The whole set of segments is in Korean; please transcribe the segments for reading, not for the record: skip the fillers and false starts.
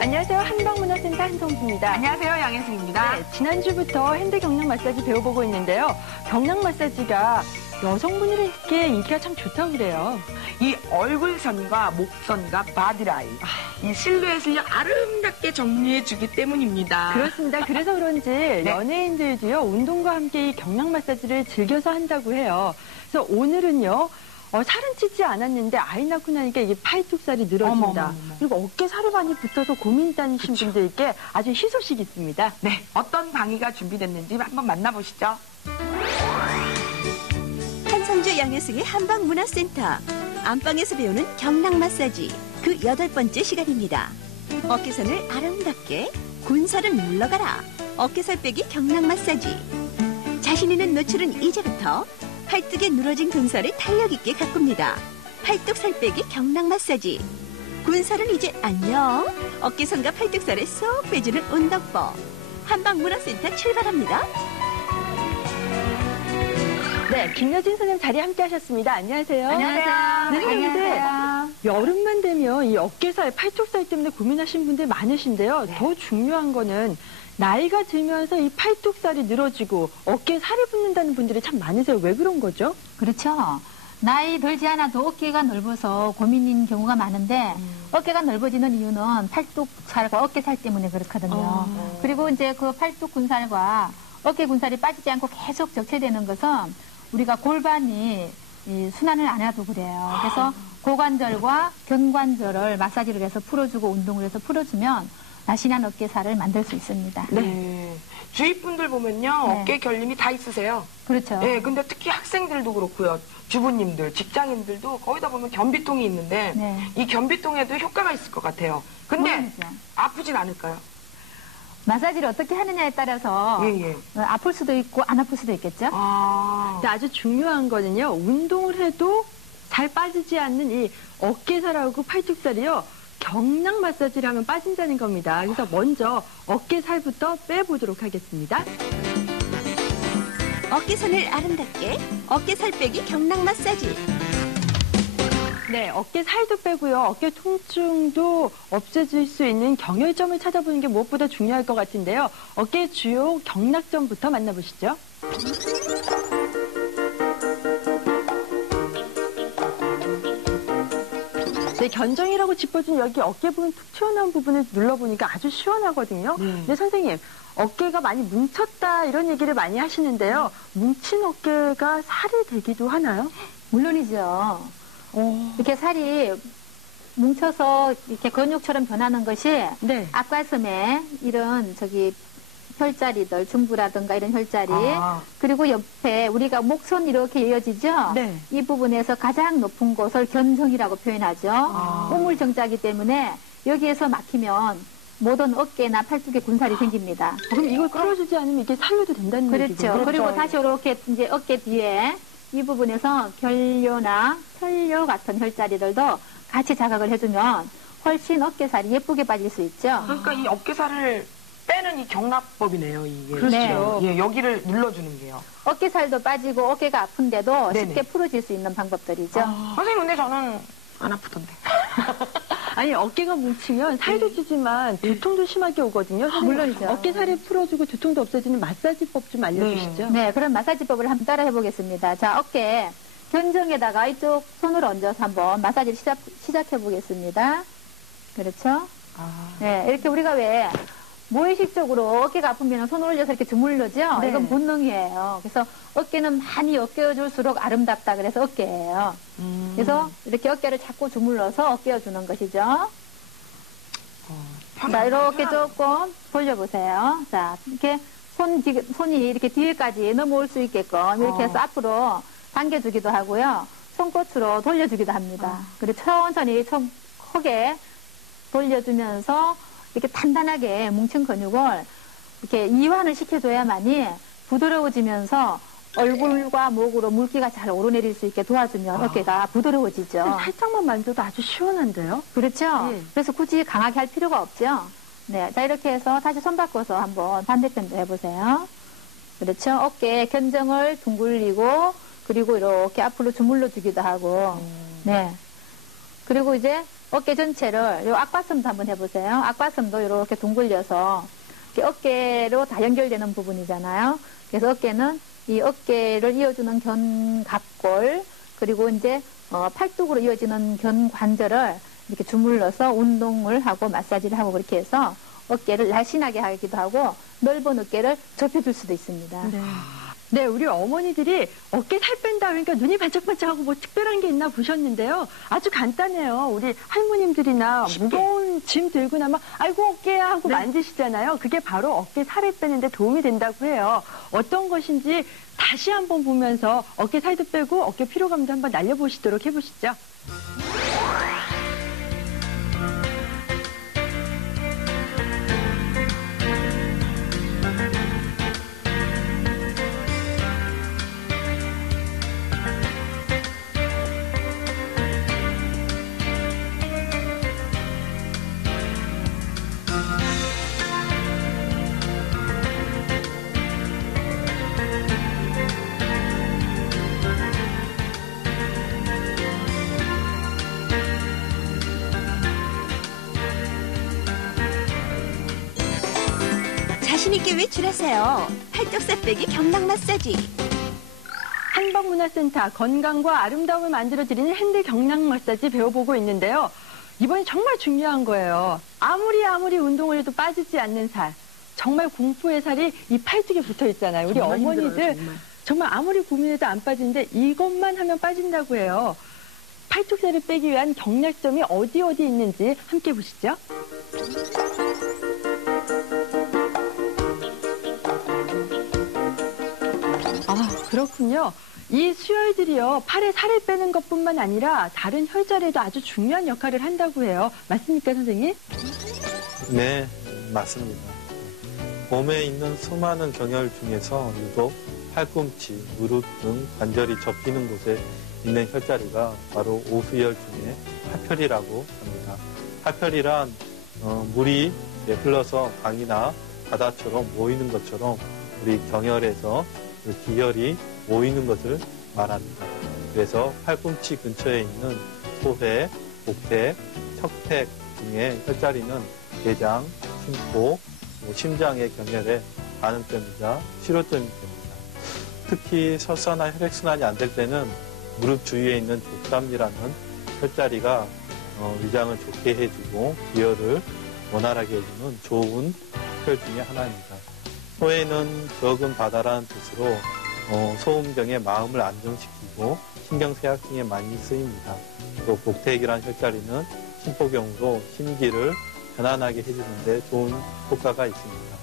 안녕하세요. 한방문화센터 한성수입니다. 안녕하세요. 양혜승입니다. 네, 지난주부터 핸드 경락 마사지 배워보고 있는데요. 경락 마사지가 여성분들에게 인기가 참 좋다고 그래요. 이 얼굴선과 목선과 바디라인, 이 실루엣을 아름답게 정리해주기 때문입니다. 그렇습니다. 그래서 그런지 연예인들도요, 운동과 함께 이 경락 마사지를 즐겨서 한다고 해요. 그래서 오늘은요, 살은 찌지 않았는데 아이 낳고 나니까 이게 팔뚝살이 늘어진다. 어머머머. 그리고 어깨 살이 많이 붙어서 고민 다니신 분들께 아주 희소식이 있습니다. 네, 어떤 강의가 준비됐는지 한번 만나보시죠. 한성주 양혜승의 한방문화센터 안방에서 배우는 경락 마사지 그 8번째 시간입니다. 어깨선을 아름답게 군살은 물러가라 어깨살 빼기 경락 마사지. 자신 있는 노출은 이제부터 팔뚝에 늘어진 군살을 탄력 있게 가꿉니다. 팔뚝 살 빼기 경락 마사지. 군살은 이제 안녕. 어깨선과 팔뚝살을 쏙 빼주는 운동법. 한방문화센터 출발합니다. 네, 김여진 선생님 자리 함께 하셨습니다. 안녕하세요. 안녕하세요. 네, 그런데 여름만 되면 이 어깨살, 팔뚝살 때문에 고민하시는 분들 많으신데요. 더 중요한 거는 나이가 들면서 이 팔뚝살이 늘어지고 어깨에 살이 붙는다는 분들이 참 많으세요. 왜 그런 거죠? 그렇죠. 나이 들지 않아도 어깨가 넓어서 고민인 경우가 많은데 어깨가 넓어지는 이유는 팔뚝살과 어깨살 때문에 그렇거든요. 그리고 이제 그 팔뚝 군살과 어깨 군살이 빠지지 않고 계속 적체되는 것은 우리가 골반이 이 순환을 안 해도 그래요. 그래서 고관절과 견관절을 마사지를 해서 풀어주고 운동을 해서 풀어주면 날씬한 어깨살을 만들 수 있습니다. 네. 주위 분들 보면요, 네. 어깨 결림이 다 있으세요. 그렇죠. 네, 근데 특히 학생들도 그렇고요. 주부님들, 직장인들도 거의 다 보면 겸비통이 있는데 네. 이 겸비통에도 효과가 있을 것 같아요. 근데 물론이죠. 아프진 않을까요? 마사지를 어떻게 하느냐에 따라서 예, 예. 아플 수도 있고 안 아플 수도 있겠죠. 근데 아주 중요한 거는요, 운동을 해도 잘 빠지지 않는 이 어깨살하고 팔뚝살이요, 경락 마사지를 하면 빠진다는 겁니다. 그래서 먼저 어깨살부터 빼보도록 하겠습니다. 어깨선을 아름답게 어깨살 빼기 경락 마사지. 네, 어깨 살도 빼고요. 어깨 통증도 없애질 수 있는 경혈점을 찾아보는 게 무엇보다 중요할 것 같은데요. 어깨 주요 경락점부터 만나보시죠. 네, 견정이라고 짚어준 여기 어깨 부분 툭 튀어나온 부분을 눌러보니까 아주 시원하거든요. 네, 선생님, 어깨가 많이 뭉쳤다 이런 얘기를 많이 하시는데요. 뭉친 어깨가 살이 되기도 하나요? 물론이죠. 이렇게 살이 뭉쳐서 이렇게 근육처럼 변하는 것이 네. 앞가슴에 이런 혈자리들, 중부라든가 이런 혈자리, 그리고 옆에 우리가 목선 이렇게 이어지죠? 네. 이 부분에서 가장 높은 곳을 견정이라고 표현하죠. 우물정자이기 때문에 여기에서 막히면 모든 어깨나 팔뚝에 군살이 생깁니다. 그럼 이걸 끌어주지 않으면 이게 살려도 된다는 그렇죠. 얘기죠? 그리고 다시 이렇게 이제 어깨 뒤에 이 부분에서 결뇨나 혈뇨 같은 혈자리들도 같이 자극을 해주면 훨씬 어깨살이 예쁘게 빠질 수 있죠. 그러니까 이 어깨살을 빼는 이 경락법이네요, 이게. 그렇죠. 예, 여기를 눌러주는 게요. 어깨살도 빠지고 어깨가 아픈데도 네네. 쉽게 풀어질 수 있는 방법들이죠. 선생님, 근데 저는 안 아프던데. 아니, 어깨가 뭉치면 살도 찌지만 두통도 심하게 오거든요. 선생님, 물론이죠. 어깨살이 풀어주고 두통도 없어지는 마사지법 좀 알려주시죠. 네, 그럼 마사지법을 한번 따라 해보겠습니다. 자, 어깨 견정에다가 이쪽 손을 얹어서 한번 마사지를 시작해 보겠습니다. 그렇죠? 네, 이렇게 우리가 왜 무의식적으로 어깨가 아프면 손을 올려서 이렇게 주물르죠? 네. 이건 본능이에요. 그래서 어깨는 많이 어깨어줄수록 아름답다. 그래서 어깨예요. 그래서 이렇게 어깨를 자꾸 주물러서 어깨어주는 것이죠. 자, 이렇게 조금 돌려보세요. 자, 이렇게 손이 이렇게 뒤에까지 넘어올 수 있게끔 이렇게 해서 앞으로 당겨주기도 하고요. 손끝으로 돌려주기도 합니다. 그리고 천천히 크게 돌려주면서 이렇게 단단하게 뭉친 근육을 이렇게 이완을 시켜줘야만이 부드러워지면서 얼굴과 목으로 물기가 잘 오르내릴 수 있게 도와주면 어깨가 부드러워지죠. 살짝만 만져도 아주 시원한데요? 그렇죠. 예. 그래서 굳이 강하게 할 필요가 없죠. 네, 자 이렇게 해서 다시 손 바꿔서 한번 반대편도 해보세요. 그렇죠. 어깨 견정을 둥글리고 그리고 이렇게 앞으로 주물러 주기도 하고, 네. 그리고 이제 어깨 전체를 요 악바슴도 한번 해보세요. 악바슴도 이렇게 둥글려서 이렇게 어깨로 다 연결되는 부분이잖아요. 그래서 어깨는 이 어깨를 이어주는 견갑골 그리고 이제 팔뚝으로 이어지는 견관절을 이렇게 주물러서 운동을 하고 마사지를 하고 그렇게 해서 어깨를 날씬하게 하기도 하고 넓은 어깨를 좁혀줄 수도 있습니다. 네, 우리 어머니들이 어깨 살 뺀다 그러니까 눈이 반짝반짝하고 뭐 특별한 게 있나 보셨는데요. 아주 간단해요. 우리 할머님들이나 무거운 짐 들고 나면 아이고 어깨야 하고 만지시잖아요. 그게 바로 어깨 살을 빼는데 도움이 된다고 해요. 어떤 것인지 다시 한번 보면서 어깨 살도 빼고 어깨 피로감도 한번 날려보시도록 해보시죠. 자신있게 외출하세요. 팔뚝살 빼기 경락 마사지. 한방문화센터 건강과 아름다움을 만들어드리는 핸드 경락 마사지 배워보고 있는데요. 이번이 정말 중요한 거예요. 아무리 운동을 해도 빠지지 않는 살. 정말 공포의 살이 이 팔뚝에 붙어 있잖아요. 우리 어머니들 정말 아무리 고민해도 안 빠지는데 이것만 하면 빠진다고 해요. 팔뚝살을 빼기 위한 경락점이 어디 있는지 함께 보시죠. 아, 그렇군요. 이 수혈들이요, 팔에 살을 빼는 것뿐만 아니라 다른 혈자리에도 아주 중요한 역할을 한다고 해요. 맞습니까, 선생님? 네, 맞습니다. 몸에 있는 수많은 경혈 중에서 유독 팔꿈치, 무릎 등 관절이 접히는 곳에 있는 혈자리가 바로 오수혈 중에 하혈이라고 합니다. 하혈이란 물이 흘러서 강이나 바다처럼 모이는 것처럼 우리 경혈에서 그 기혈이 모이는 것을 말합니다. 그래서 팔꿈치 근처에 있는 소회, 복택, 척택 등의 혈자리는 대장, 심포, 심장의 경혈에 가능점이자 치료점입니다. 특히 설사나 혈액순환이 안 될 때는 무릎 주위에 있는 족삼리라는 혈자리가 위장을 좋게 해주고 기혈을 원활하게 해주는 좋은 혈 중에 하나입니다. 소회는 적은 바다라는 뜻으로 소음경의 마음을 안정시키고 신경쇠약 등에 많이 쓰입니다. 또 복택이라는 혈자리는 심포경으로 심기를 편안하게 해주는 데 좋은 효과가 있습니다.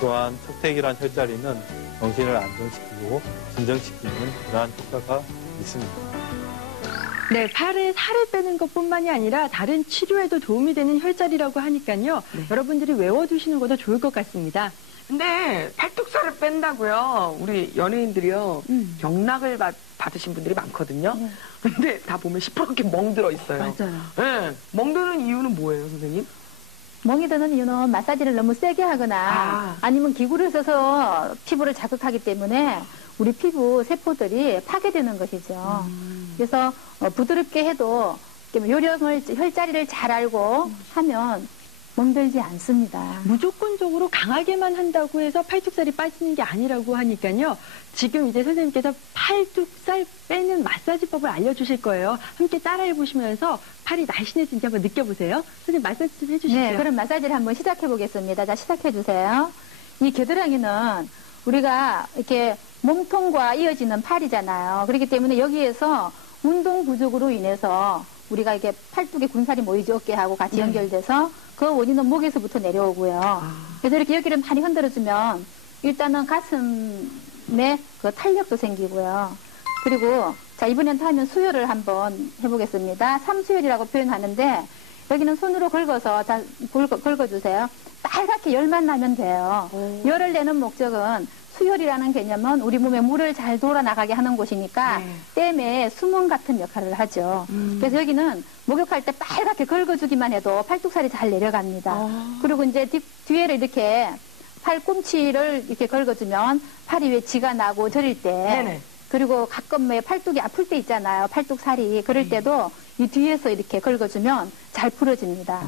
또한 척택이라는 혈자리는 정신을 안정시키고 진정시키는 그러한 효과가 있습니다. 네, 팔에 살을 빼는 것뿐만이 아니라 다른 치료에도 도움이 되는 혈자리라고 하니까요. 여러분들이 외워두시는 것도 좋을 것 같습니다. 근데 팔뚝살을 뺀다고요. 우리 연예인들이요. 경락을 받으신 분들이 많거든요. 근데 다 보면 시퍼렇게 멍들어 있어요. 맞아요. 네. 멍드는 이유는 뭐예요, 선생님? 멍이 드는 이유는 마사지를 너무 세게 하거나 아니면 기구를 써서 피부를 자극하기 때문에 우리 피부 세포들이 파괴되는 것이죠. 그래서 부드럽게 해도 요령을, 혈자리를 잘 알고 하면 멍들지 않습니다. 무조건적으로 강하게만 한다고 해서 팔뚝살이 빠지는 게 아니라고 하니까요. 지금 이제 선생님께서 팔뚝살 빼는 마사지법을 알려주실 거예요. 함께 따라해 보시면서 팔이 날씬해진지 한번 느껴보세요. 선생님 마사지 좀 해주시죠. 네, 그럼 마사지를 한번 시작해 보겠습니다. 자, 시작해 주세요. 이 겨드랑이는 우리가 이렇게 몸통과 이어지는 팔이잖아요. 그렇기 때문에 여기에서 운동 부족으로 인해서 우리가 이게 팔뚝에 군살이 모이지 어깨하고 같이 연결돼서 그 원인은 목에서부터 내려오고요. 그래서 이렇게 여기를 많이 흔들어주면 일단은 가슴에 그 탄력도 생기고요. 그리고 자, 이번엔 하면 수혈을 한번 해보겠습니다. 삼수혈이라고 표현하는데 여기는 손으로 긁어서 다 긁어주세요. 빨갛게 열만 나면 돼요. 열을 내는 목적은 수혈이라는 개념은 우리 몸에 물을 잘 돌아나가게 하는 곳이니까 네. 댐의 수문 같은 역할을 하죠. 그래서 여기는 목욕할 때 빨갛게 긁어주기만 해도 팔뚝살이 잘 내려갑니다. 그리고 이제 뒤에를 이렇게 팔꿈치를 이렇게 긁어주면 팔이 왜 쥐가 나고 저릴 때 네네. 그리고 가끔 왜 팔뚝이 아플 때 있잖아요. 팔뚝살이 그럴 때도 이 뒤에서 이렇게 긁어주면 잘 풀어집니다.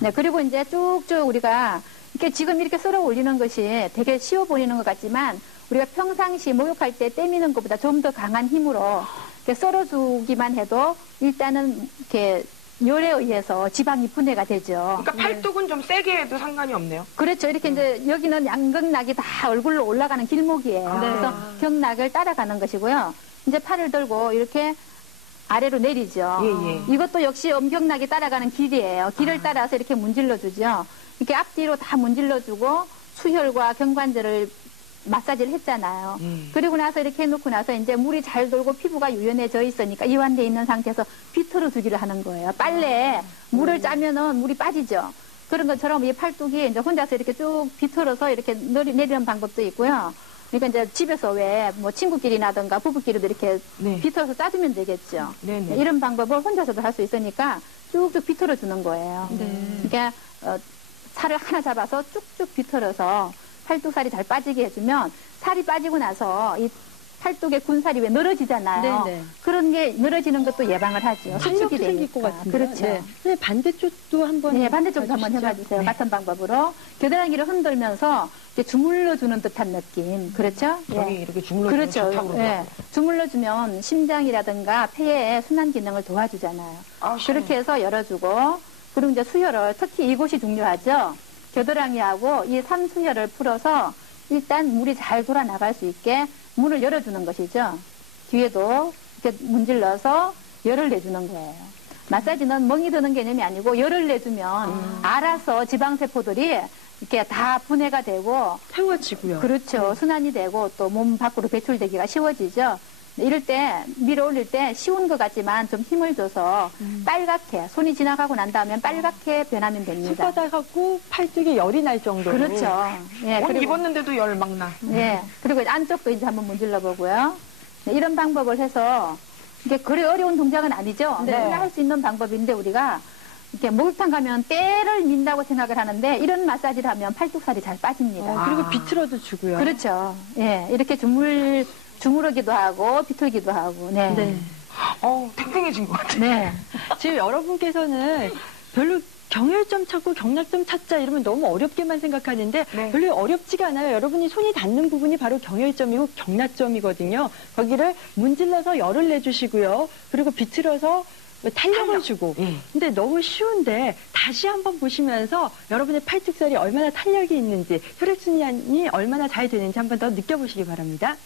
네, 그리고 이제 쭉쭉 우리가 이렇게 지금 이렇게 썰어 올리는 것이 되게 쉬워 보이는 것 같지만 우리가 평상시 목욕할 때 떼미는 것보다 좀 더 강한 힘으로 이렇게 썰어주기만 해도 일단은 이렇게 열에 의해서 지방이 분해가 되죠. 그러니까 팔뚝은 좀 세게 해도 상관이 없네요. 그렇죠. 이렇게 이제 여기는 양극락이 다 얼굴로 올라가는 길목이에요. 네. 그래서 경락을 따라가는 것이고요. 이제 팔을 들고 이렇게 아래로 내리죠. 예, 예. 이것도 역시 엄경락이 따라가는 길이에요. 길을 따라서 이렇게 문질러 주죠. 이렇게 앞뒤로 다 문질러 주고 수혈과 경관절을 마사지를 했잖아요. 그리고 나서 이렇게 해놓고 나서 이제 물이 잘 돌고 피부가 유연해져 있으니까 이완돼 있는 상태에서 비틀어 주기를 하는 거예요. 빨래에 물을 짜면은 물이 빠지죠. 그런 것처럼 이 팔뚝이 이제 혼자서 이렇게 쭉 비틀어서 이렇게 내리는 방법도 있고요. 그러니까 이제 집에서 왜 뭐 친구끼리나든가 부부끼리도 이렇게 네. 비틀어서 짜주면 되겠죠. 네네. 이런 방법을 혼자서도 할 수 있으니까 쭉쭉 비틀어 주는 거예요. 그러니까 살을 하나 잡아서 쭉쭉 비틀어서 팔뚝살이 잘 빠지게 해주면 살이 빠지고 나서 이 팔뚝의 군살이 왜 늘어지잖아요. 네네. 그런 게 늘어지는 것도 예방을 하죠. 탄력도 수축이 생길 것 되니까. 같은데. 그렇죠. 네. 선생님, 반대쪽도 한번. 네, 반대쪽도 한번 봐주시죠. 해봐주세요. 네. 같은 방법으로. 겨드랑이를 흔들면서 이렇게 주물러주는 듯한 느낌. 그렇죠? 여기 예. 이렇게 주물러주면 그렇죠. 좋다고 그러더라고요. 예. 주물러주면 심장이라든가 폐의 순환 기능을 도와주잖아요. 아, 시원해. 그렇게 해서 열어주고, 그리고 이제 수혈을, 특히 이곳이 중요하죠. 겨드랑이하고 이 삼수혈을 풀어서 일단 물이 잘 돌아나갈 수 있게 문을 열어주는 것이죠. 뒤에도 이렇게 문질러서 열을 내주는 거예요. 마사지는 멍이 드는 개념이 아니고 열을 내주면 알아서 지방세포들이 이렇게 다 분해가 되고 세워지고요. 그렇죠. 순환이 되고 또 몸 밖으로 배출되기가 쉬워지죠. 이럴 때 밀어 올릴 때 쉬운 것 같지만 좀 힘을 줘서 빨갛게 손이 지나가고 난 다음에 빨갛게 변하면 됩니다. 손바닥하고 팔뚝에 열이 날 정도로. 그렇죠. 예, 옷 그리고 입었는데도 열 막 나. 예, 그리고 안쪽도 이제 한번 문질러 보고요. 네, 이런 방법을 해서 이게 그리 어려운 동작은 아니죠. 네. 누구나 할 수 있는 방법인데 우리가 이렇게 목욕탕 가면 때를 민다고 생각을 하는데 이런 마사지를 하면 팔뚝살이 잘 빠집니다. 그리고 비틀어도 주고요. 그렇죠. 예, 이렇게 주무르기도 하고 비틀기도 하고. 네. 네. 탱탱해진 것 같아요. 네. 지금 여러분께서는 별로 경혈점 찾고 경락점 찾자 이러면 너무 어렵게만 생각하는데 네. 별로 어렵지가 않아요. 여러분이 손이 닿는 부분이 바로 경혈점이고 경락점이거든요. 거기를 문질러서 열을 내주시고요. 그리고 비틀어서 탄력을 주고. 예. 근데 너무 쉬운데 다시 한번 보시면서 여러분의 팔뚝살이 얼마나 탄력이 있는지 혈액순환이 얼마나 잘 되는지 한번 더 느껴보시기 바랍니다.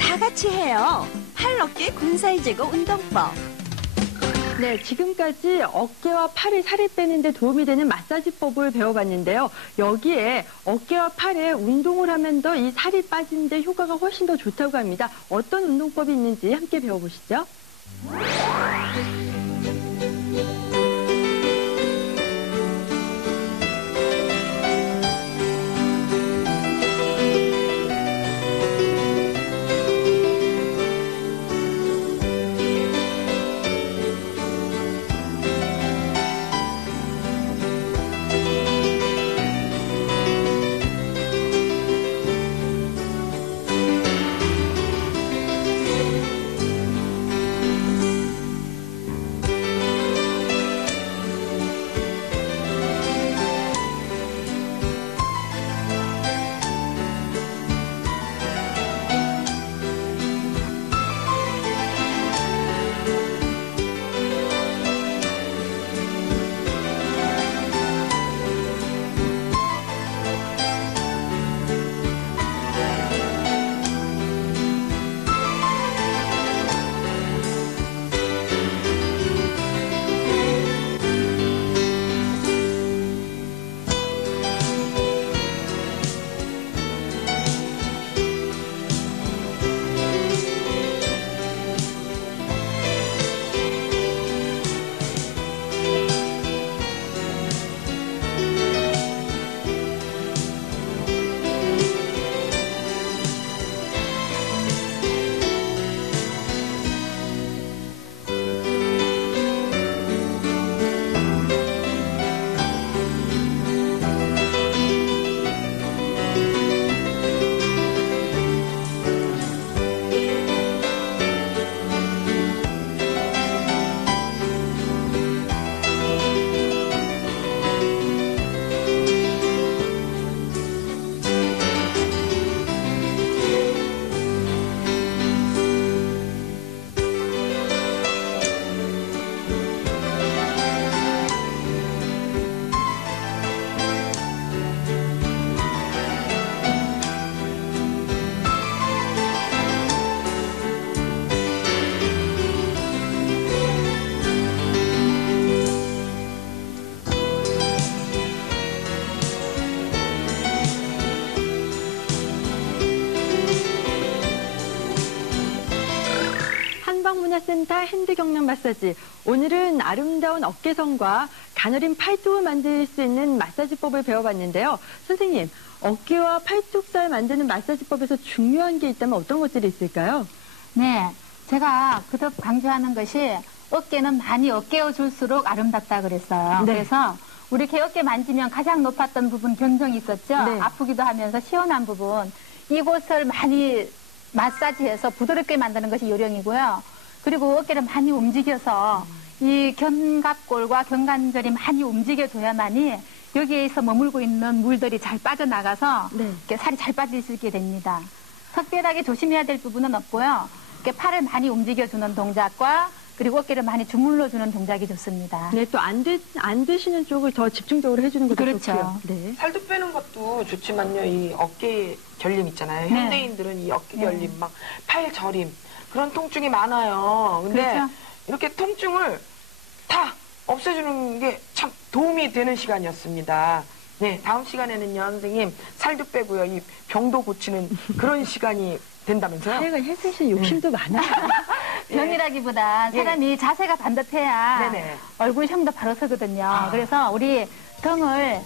다 같이 해요. 팔, 어깨, 군살 제거 운동법. 네, 지금까지 어깨와 팔의 살을 빼는 데 도움이 되는 마사지법을 배워봤는데요. 여기에 어깨와 팔에 운동을 하면 더 이 살이 빠지는 데 효과가 훨씬 더 좋다고 합니다. 어떤 운동법이 있는지 함께 배워보시죠. 한방문화센터 핸드 경락 마사지. 오늘은 아름다운 어깨선과 가녀린 팔뚝을 만들 수 있는 마사지법을 배워봤는데요. 선생님, 어깨와 팔뚝살 만드는 마사지법에서 중요한 게 있다면 어떤 것들이 있을까요? 네, 제가 거듭 강조하는 것이 어깨는 많이 어깨어줄수록 아름답다 그랬어요. 네. 그래서 우리 이렇게 어깨 만지면 가장 높았던 부분 견종이 있었죠. 네. 아프기도 하면서 시원한 부분. 이곳을 많이 마사지해서 부드럽게 만드는 것이 요령이고요. 그리고 어깨를 많이 움직여서 이 견갑골과 견관절이 많이 움직여줘야만이 여기에서 머물고 있는 물들이 잘 빠져나가서 네. 이렇게 살이 잘 빠질 수 있게 됩니다. 특별하게 조심해야 될 부분은 없고요. 이렇게 팔을 많이 움직여주는 동작과 그리고 어깨를 많이 주물러주는 동작이 좋습니다. 네, 또 안 드시는 쪽을 더 집중적으로 해주는 것도 그렇죠. 좋고요. 네. 살도 빼는 것도 좋지만요. 이 어깨 결림 있잖아요. 네. 현대인들은 이 어깨 네. 결림, 막 팔 저림 그런 통증이 많아요. 근데 그렇죠. 이렇게 통증을 다 없애주는 게 참 도움이 되는 시간이었습니다. 네, 다음 시간에는요, 선생님 살도 빼고요, 이 병도 고치는 그런 시간이 된다면서요? 하여간 혜승 씨 욕심도 많아요. 병이라기보다 예. 사람이 자세가 반듯해야 네네. 얼굴형도 바로 서거든요. 그래서 우리 등을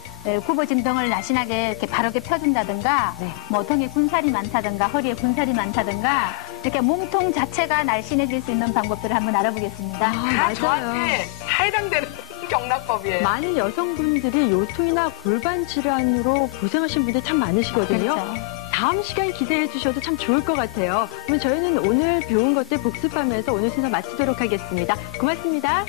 굽어진 등을 날씬하게 이렇게 바르게 펴준다든가 네. 뭐 등에 군살이 많다든가 허리에 군살이 많다든가 이렇게 몸통 자체가 날씬해질 수 있는 방법들을 한번 알아보겠습니다. 아, 다 맞아요. 저한테 해당되는 경락법이에요. 많은 여성분들이 요통이나 골반 질환으로 고생하신 분들이 참 많으시거든요. 그렇죠. 다음 시간 기대해 주셔도 참 좋을 것 같아요. 그럼 저희는 오늘 배운 것들 복습하면서 오늘 순서 마치도록 하겠습니다. 고맙습니다.